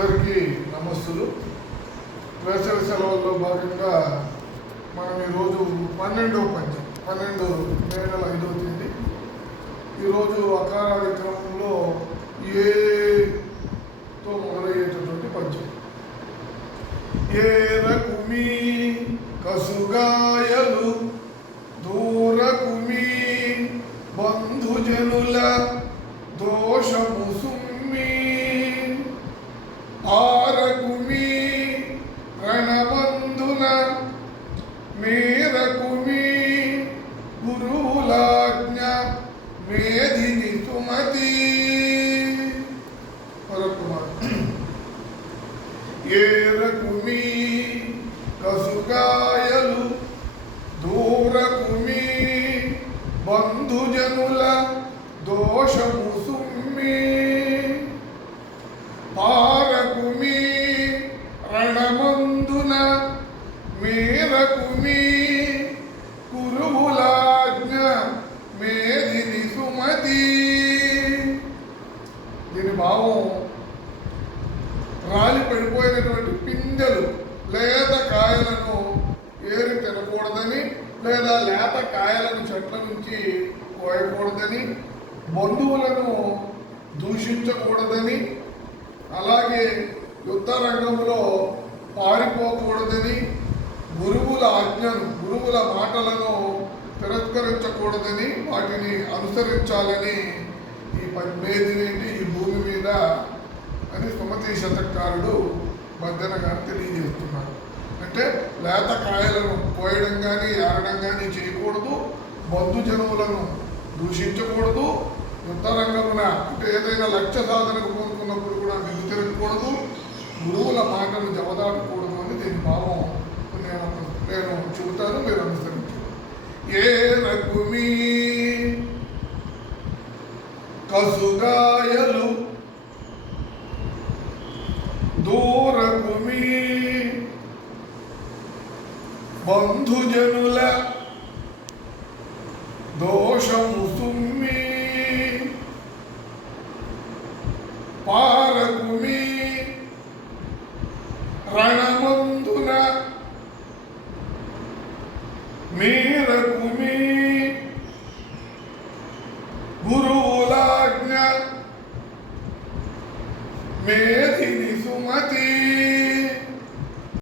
అందరికీ నమస్తులు. వేసవి సెలవుల్లో భాగంగా మనం ఈరోజు 12వ పంచం 12 మే నెల 5వ తేదీ ఈరోజు అకారాది క్రమంలో ఏతో మొదలయ్యేటటువంటి పంచం. ఏరకుమి కసుగాయలు దూరకుమి బంధుజనుల దోషము సుమ్మి ఆరకుమి రణబంధున మేరకుమి గురువులాజ్ఞ మేధిని సుమతి. ఏరకుమి కసుగాయలు దూరకుమి బంధుజనుల దోషము సుమ్మి పారకుమి రణమందున మేరకుమి కురువులాజ్ఞ మేధిని సుమతి. దీని భావం రాలి పడిపోయినటువంటి పిందెలు లేత కాయలను ఏరి తినకూడదని, లేదా లేత కాయలను చెట్ల నుంచి కోయకూడదని, బంధువులను దూషించకూడదని, అలాగే యుద్ధ రంగంలో పారిపోకూడదని, గురువుల ఆజ్ఞను గురువుల మాటలను తిరస్కరించకూడదని, వాటిని అనుసరించాలని ఈ భూమి మీద అని సుమతి శతకారుడు బద్దెన గారు తెలియజేస్తున్నారు. అంటే లేత కాయలను కోయడం కానీ ఏరడం కానీ చేయకూడదు, బంధుజనువులను దూషించకూడదు, యుద్ధ రంగమున అంటే ఏదైనా లక్ష్య సాధనకు కోరుకున్నప్పుడు కూడా వెళ్ళు తిరగకూడదు, గురువుల మాటను జవదాటకూడదు అని దీని భావం నేను చెబుతాను, మీరు అనుసరించారు. ఏ రకుమి కసుగాయలు దూరకుమి బంధుజనుల దోషము సుమ్మి పారకుమి రణమందున మీరకుమి గురువులాజ్ఞ మే